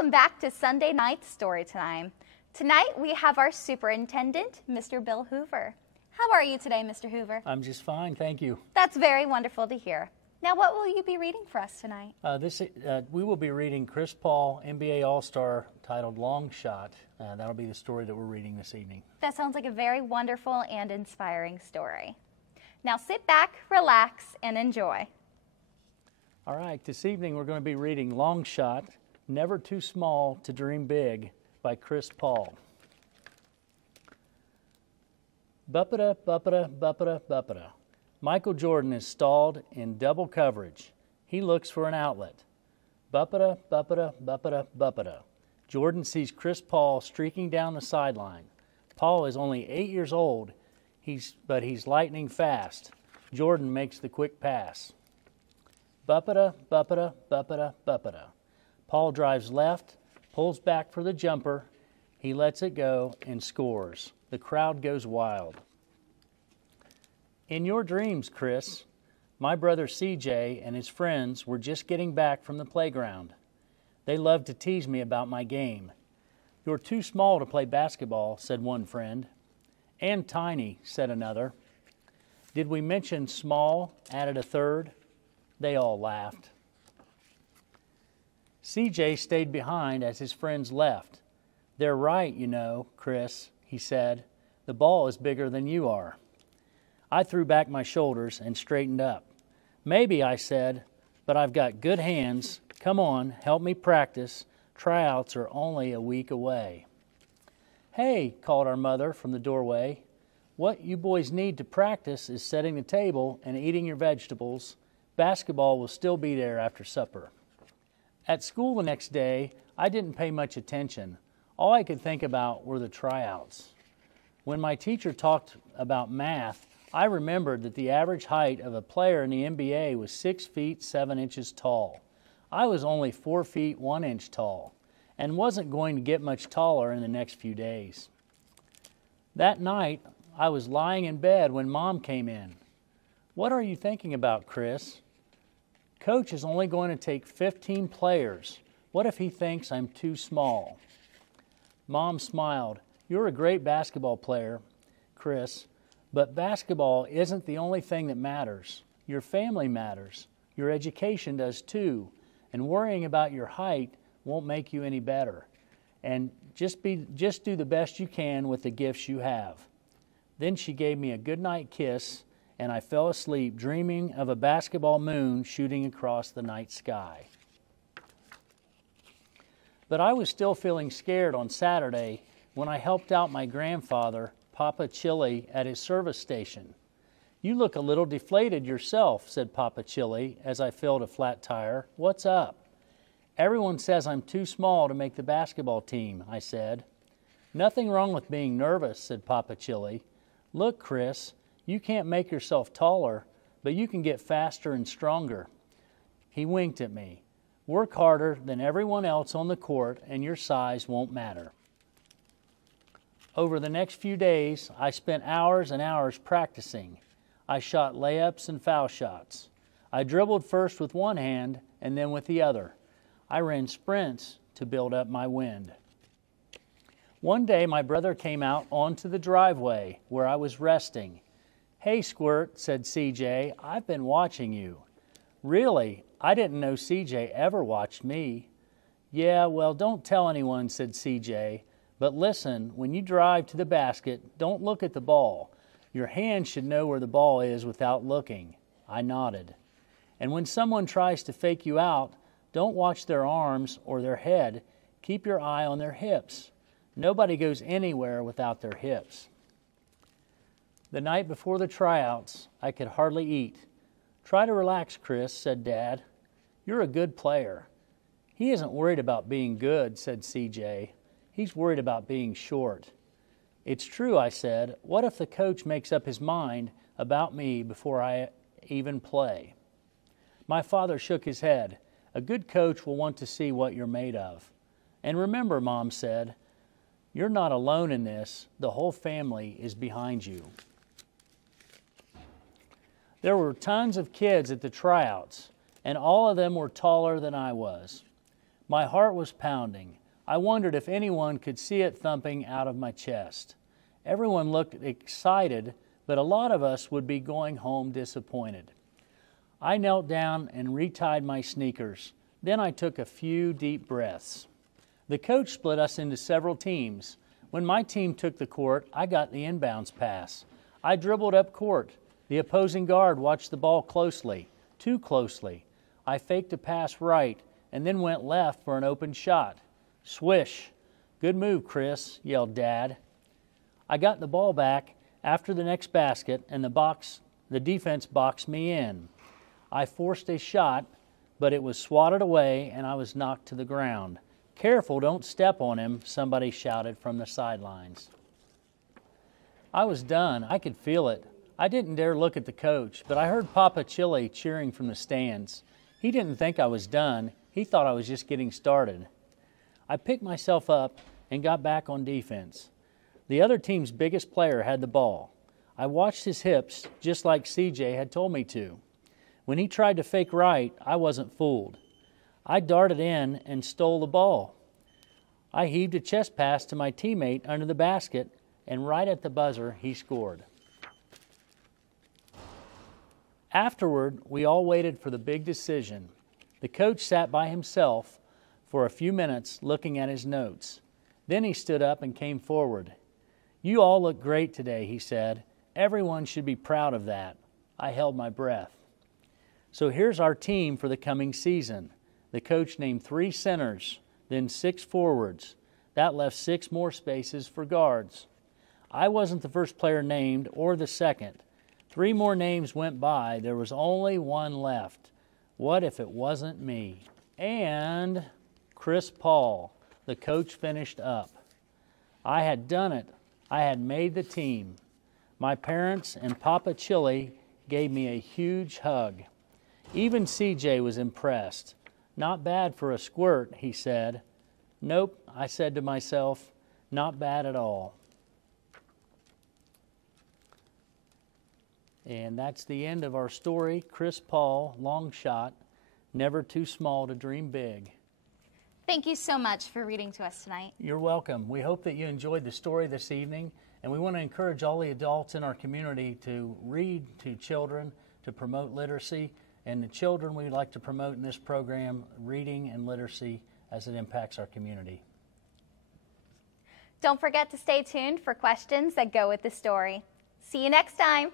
Welcome back to Sunday night Storytime. Tonight we have our superintendent, Mr. Bill Hoover. How are you today, Mr. Hoover? I'm just fine, thank you. That's very wonderful to hear. Now, what will you be reading for us tonight? We will be reading Chris Paul, NBA All-Star, titled Long Shot. That'll be the story that we're reading this evening. That sounds like a very wonderful and inspiring story. Now sit back, relax, and enjoy. All right, this evening we're going to be reading Long Shot, Never Too Small to Dream Big by Chris Paul. Buppita, buppita, buppita, buppita. Michael Jordan is stalled in double coverage. He looks for an outlet. Buppita, buppita, buppita, buppita. Jordan sees Chris Paul streaking down the sideline. Paul is only 8 years old, but he's lightning fast. Jordan makes the quick pass. Buppita, buppita, buppita, buppita. Paul drives left, pulls back for the jumper. He lets it go and scores. The crowd goes wild. In your dreams, Chris, my brother CJ and his friends were just getting back from the playground. They loved to tease me about my game. You're too small to play basketball, said one friend. And tiny, said another. Did we mention small, added a third. They all laughed. CJ stayed behind as his friends left. They're right, you know, Chris, he said. The ball is bigger than you are. I threw back my shoulders and straightened up. Maybe, I said, but I've got good hands. Come on, help me practice. Tryouts are only a week away. Hey, called our mother from the doorway. What you boys need to practice is setting the table and eating your vegetables. Basketball will still be there after supper. At school the next day, I didn't pay much attention. All I could think about were the tryouts. When my teacher talked about math, I remembered that the average height of a player in the NBA was 6 feet 7 inches tall. I was only 4 feet 1 inch tall and wasn't going to get much taller in the next few days. That night, I was lying in bed when Mom came in. What are you thinking about, Chris? Coach is only going to take 15 players. What if he thinks I'm too small? Mom smiled. You're a great basketball player, Chris, but basketball isn't the only thing that matters. Your family matters. Your education does too. And worrying about your height won't make you any better. And just do the best you can with the gifts you have. Then she gave me a goodnight kiss, and I fell asleep dreaming of a basketball moon shooting across the night sky. But I was still feeling scared on Saturday when I helped out my grandfather, Papa Chili, at his service station. You look a little deflated yourself, said Papa Chili as I filled a flat tire. What's up? Everyone says I'm too small to make the basketball team, I said. Nothing wrong with being nervous, said Papa Chili. Look, Chris, you can't make yourself taller, but you can get faster and stronger. He winked at me. Work harder than everyone else on the court and your size won't matter. Over the next few days, I spent hours and hours practicing. I shot layups and foul shots. I dribbled first with one hand and then with the other. I ran sprints to build up my wind. One day, my brother came out onto the driveway where I was resting. Hey, Squirt, said CJ, I've been watching you. Really? I didn't know CJ ever watched me. Yeah, well, don't tell anyone, said CJ. But listen, when you drive to the basket, don't look at the ball. Your hand should know where the ball is without looking. I nodded. And when someone tries to fake you out, don't watch their arms or their head. Keep your eye on their hips. Nobody goes anywhere without their hips. The night before the tryouts, I could hardly eat. Try to relax, Chris, said Dad. You're a good player. He isn't worried about being good, said CJ. He's worried about being short. It's true, I said. What if the coach makes up his mind about me before I even play? My father shook his head. A good coach will want to see what you're made of. And remember, Mom said, you're not alone in this. The whole family is behind you. There were tons of kids at the tryouts, and all of them were taller than I was. My heart was pounding. I wondered if anyone could see it thumping out of my chest. Everyone looked excited, but a lot of us would be going home disappointed. I knelt down and retied my sneakers. Then I took a few deep breaths. The coach split us into several teams. When my team took the court, I got the inbounds pass. I dribbled up court. The opposing guard watched the ball closely, too closely. I faked a pass right and then went left for an open shot. Swish. Good move, Chris, yelled Dad. I got the ball back after the next basket, and the defense boxed me in. I forced a shot, but it was swatted away, and I was knocked to the ground. Careful, don't step on him, somebody shouted from the sidelines. I was done. I could feel it. I didn't dare look at the coach, but I heard Papa Chili cheering from the stands. He didn't think I was done. He thought I was just getting started. I picked myself up and got back on defense. The other team's biggest player had the ball. I watched his hips just like CJ had told me to. When he tried to fake right, I wasn't fooled. I darted in and stole the ball. I heaved a chest pass to my teammate under the basket, and right at the buzzer, he scored. Afterward, we all waited for the big decision. The coach sat by himself for a few minutes looking at his notes. Then he stood up and came forward. "You all look great today," he said. "Everyone should be proud of that." I held my breath. "So here's our team for the coming season." The coach named 3 centers, then 6 forwards. That left 6 more spaces for guards. I wasn't the first player named or the second. 3 more names went by. There was only one left. What if it wasn't me? And Chris Paul, the coach, finished up. I had done it. I had made the team. My parents and Papa Chili gave me a huge hug. Even CJ was impressed. "Not bad for a squirt," he said. "Nope," I said to myself, "not bad at all." And that's the end of our story. Chris Paul, long shot, never too small to dream big. Thank you so much for reading to us tonight. You're welcome. We hope that you enjoyed the story this evening, and we want to encourage all the adults in our community to read to children, to promote literacy, and the children we'd like to promote in this program, reading and literacy as it impacts our community. Don't forget to stay tuned for questions that go with the story. See you next time.